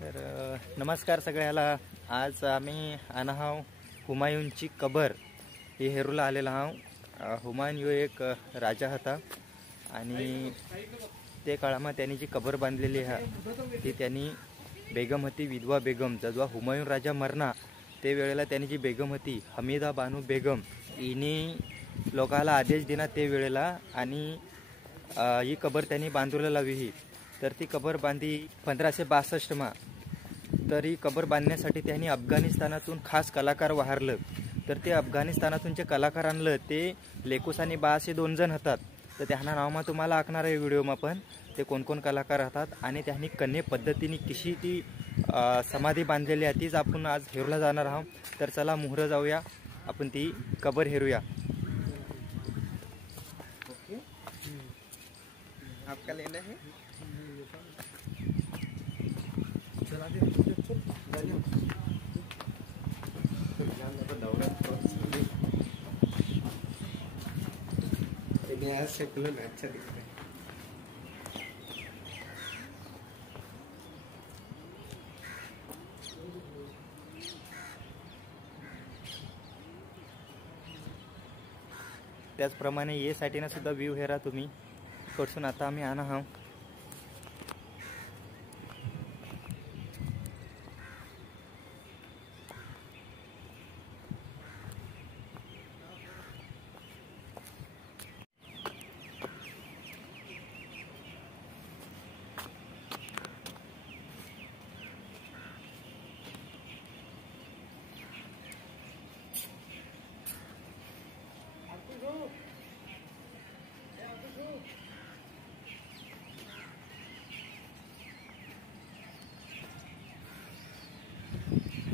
तर नमस्कार सगळ्याला. आज आम्ही आहाव हुमायूनची कबर ही हेरूला आलेला आहोत. हुमायून ह्यो एक राजा होता आणि ते काळामध्ये त्यांनी जी कबर बांधलेली आहे ती त्यांनी बेगम होती, विधवा बेगम. जेव्हा हुमायून राजा मरणा ते वेळेला त्यांनी जी बेगम होती हमीदा बानू बेगम हिने लोकाला आदेश दिला ते वेळेला आणि ही कबर त्यांनी बांधूला लावी ही. तर ती कबर बांधी 1562 मा. तर ही कबर बांधण्यासाठी त्यांनी अफगाणिस्तानातून खास कलाकार वाहरलं. तर ते अफगाणिस्तानातून जे कलाकार आणलं ते लेकुस आणि बा असे 2 जण होतात. तर त्यांना नाव मा तुम्हाला आखणार आहे व्हिडिओमा पण ते कोण कोण कलाकार राहतात आणि त्यांनी कन्या पद्धतीने कशी ती समाधी बांधलेली आहे तीच आपण आज हेरूला जाणार आहोत. तर चला मोहरं जाऊया, आपण ती कबर हेरूया. आपका लेना है अच्छा दिख रहा है. त्याचप्रमाणे ये साठीना सुद्धा व्ह्यू हेरा तुम्ही कडसून. आता आम्ही आणा आहोत.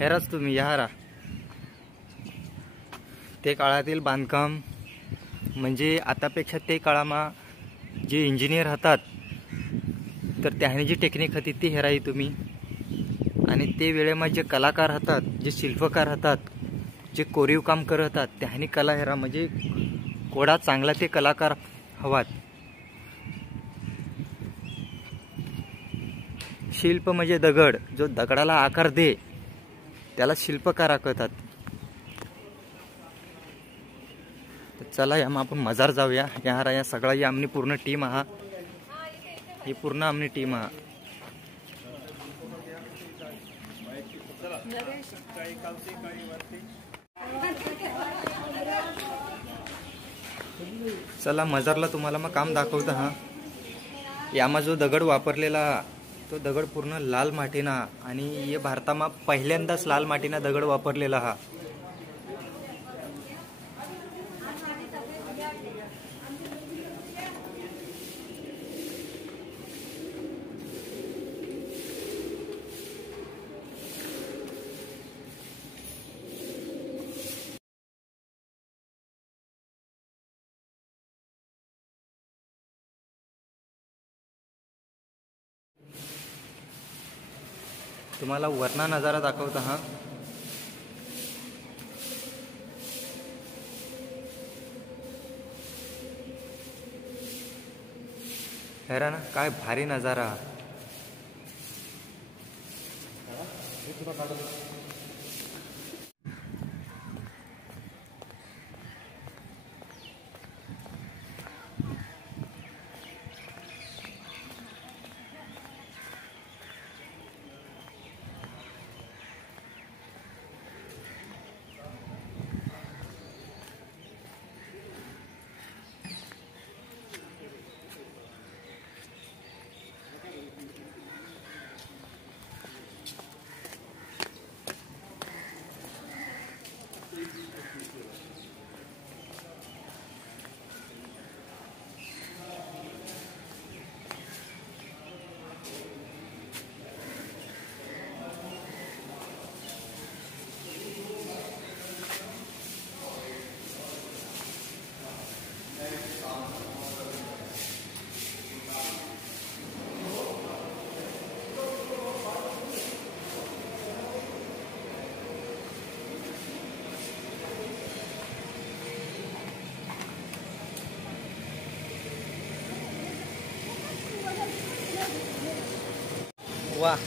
हेराच तुम्ही यारा ते काळातील बांधकाम म्हणजे आतापेक्षा ते काळामा जे इंजिनियर होतात तर त्यांनी जी टेक्निक होती ती हेराई तुम्ही. आणि ते वेळेमा जे कलाकार होतात, जे शिल्पकार होतात, जे कोरीव काम करतात त्यांनी कला हेरा म्हणजे कोडा चांगला ते कलाकार हवात. शिल्प म्हणजे दगड, जो दगडाला आकार दे त्याला शिल्पकार आखतात. चला या आपण मजार जाऊया. या सगळा ही आमनी पूर्ण टीम आहा, ही पूर्ण आमनी टीम आहा. चला मजारला तुम्हाला मग काम दाखवतो. हा यामा जो दगड वापरलेला तो दगड पूर्ण लाल मातीना आणि हे भारतामा पहिल्यांदाच लाल मातीना दगड वापरलेला हा. तुम्हाला वरना नजारा दाखवतो. हा हेरा ना काय भारी नजारा. वाह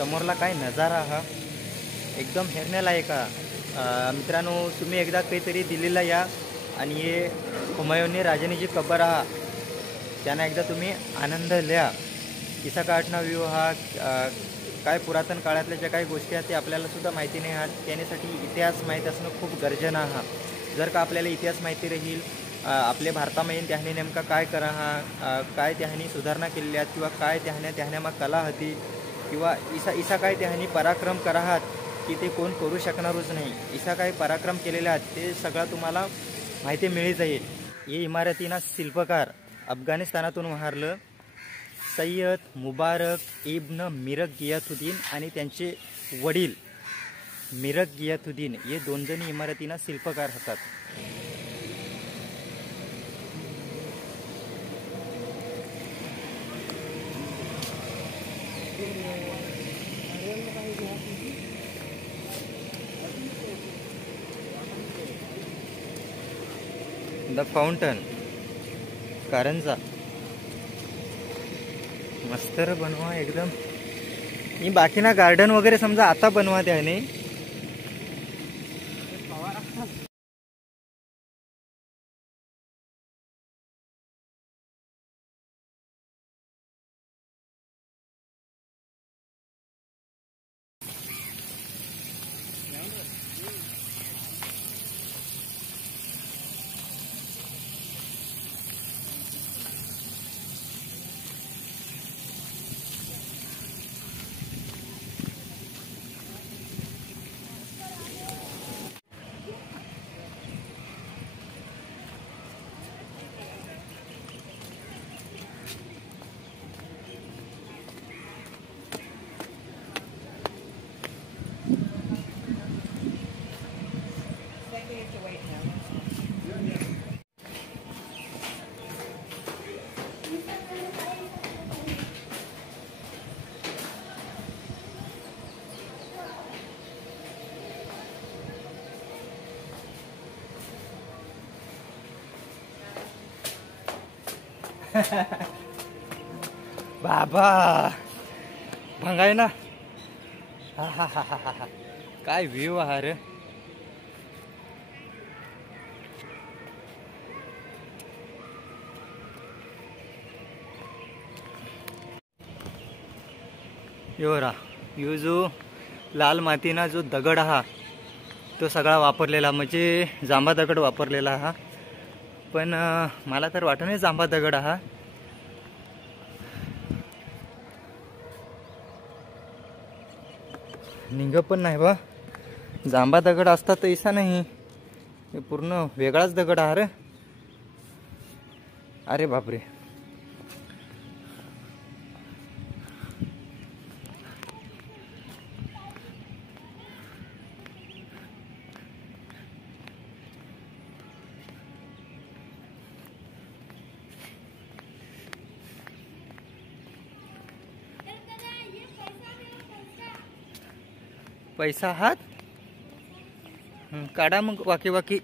समोरला काय नजारा हा एकदम हेरण्यालायक हा. मित्रांनो, तुम्ही एकदा काहीतरी दिल्लीला या आणि हे हुमायूनने राजाने जी कबर हा त्यांना एकदा तुम्ही आनंद लिहा. किसा काटणा व्ह्यू हा काय पुरातन काळातल्या ज्या काही गोष्टी आहेत ते आपल्याला सुद्धा माहिती नाही आहात. त्यासाठी इतिहास माहीत असणं खूप गरजेचं हा. जर का आपल्याला इतिहास माहिती राहील आपल्या भारतामध्ये त्याने नेमका काय करा हा काय त्याने सुधारणा केलेल्या आहेत किंवा काय त्याने कला होती किंवा इसा काय त्याने पराक्रम करा आहात की ते कोण करू शकणारच नाही. इसा काय पराक्रम केलेले आहेत ते सगळं तुम्हाला माहिती मिळत जाईल. हे इमारतीना शिल्पकार अफगाणिस्तानातून वारलं सय्यद मुबारक इब्न मिरक गियाथुद्दीन आणि त्यांचे वडील मिरक गियाथुद्दीन हे दोन जणी इमारतीना शिल्पकार होतात. द फाउंटन कारंजा मस्तर बनवा एकदम. ही बाकीना गार्डन वगैरे समजा आता बनवा त्याने. बाबा भंगाय ना. हा हा हा हा हा काय व्ह्यू आहे रे. यो जो लाल मातीना जो दगड हा तो सगळा वापरलेला म्हणजे जांभा दगड वापरलेला हा. पण मला तर वाटत नाही जांभा दगड हा. निघ पण नाही बा. जांभा दगड असता तर इसा नाही. हे पूर्ण वेगळाच दगड हा रे. अरे बापरे. पैसा हात काढा मग वाकी वाकी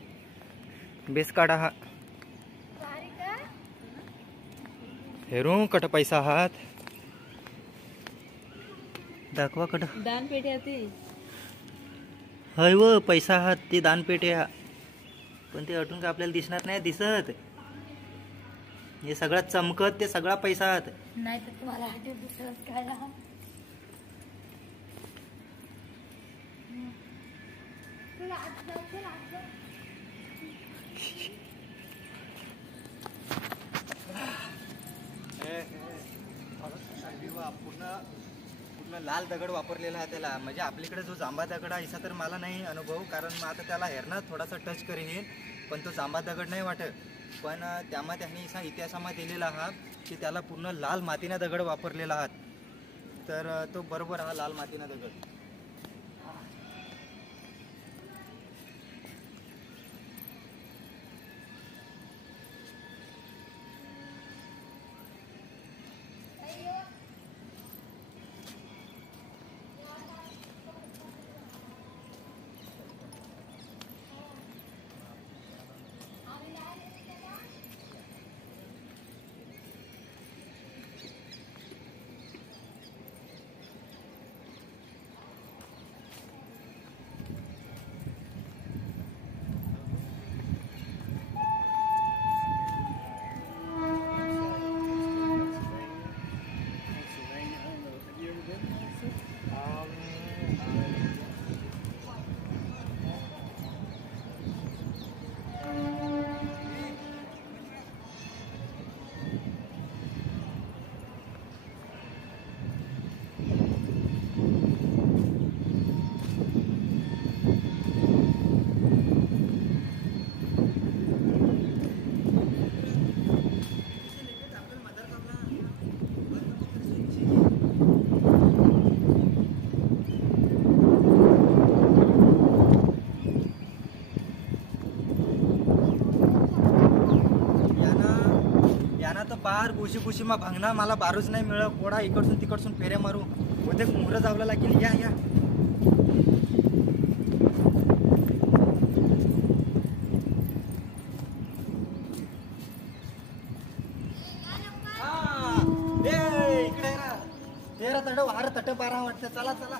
बेस काढा हा. हेरू कट पैसा हात दाखवा कट. दानपेटी होती. हय व पैसा हात ते दानपेटी हा. पण ते अटून का आपल्याला दिसणार नाही दिसत. हे सगळं चमकत ते सगळा पैसा हात नाही तर तुम्हाला दिसत काय. पूर्ण लाल दगड वापरलेला आहे त्याला. म्हणजे आपल्याकडे जो जांभा दगड आहे असा तर मला नाही अनुभव, कारण मग आता त्याला हेरणं थोडासा टच करेन पण तो जांभा दगड नाही वाटत. पण त्यामध्ये त्यांनी असा इतिहासामध्ये दिलेला हा की त्याला पूर्ण लाल मातीना दगड वापरलेला आहात. तर तो बरोबर हा लाल मातीना दगड. फार गुशी गुशी मा भांगना मला बारूच नाही मिळ कोडा इकडसून तिकडसून फेऱ्या मारू होते मोहर जावला लागेल या या इकडे तेरा तड वार तट बारा वाटतं चला चला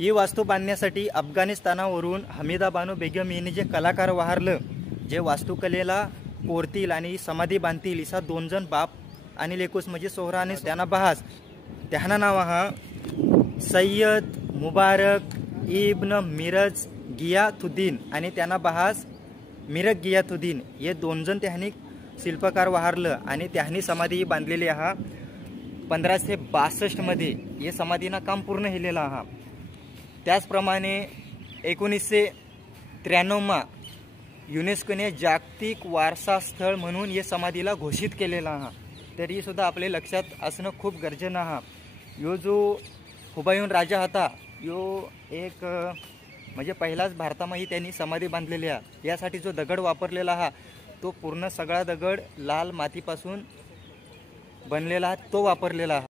ही वास्तू बांधण्यासाठी अफगाणिस्तानावरून हमीदा बानो बेगम यांनी जे कलाकार वाहरलं जे वास्तुकलेला कोरतील आणि समाधी बांधतील इसा 2 जण बाप आणि लेकूस म्हणजे सोहरा आणि त्यांना बहास त्यांना नाव हा सय्यद मुबारक इब्न मिरज गियाथुद्दीन आणि त्यांना बहास मिरक गियाथुद्दीन हे 2 जण त्यांनी शिल्पकार वाहरलं आणि त्यांनी समाधी बांधलेली हा 1562 मध्ये हे समाधीना काम पूर्ण केलेलं हा त्याचप्रमाणे 1993 मा युनेस्कोने जागतिक वारसा स्थळ म्हणून हे समाधीला घोषित केलेला हा तरी सुद्धा आपले लक्षात असणं खूप गरजेचं हा यो जो हुमायून राजा होता यो एक म्हणजे पहिलाच भारतामध्ये त्यांनी समाधी बांधलेली आहे यासाठी जो दगड वापरलेला हा तो पूर्ण सगळा दगड लाल मातीपासून बनलेला तो वापरलेला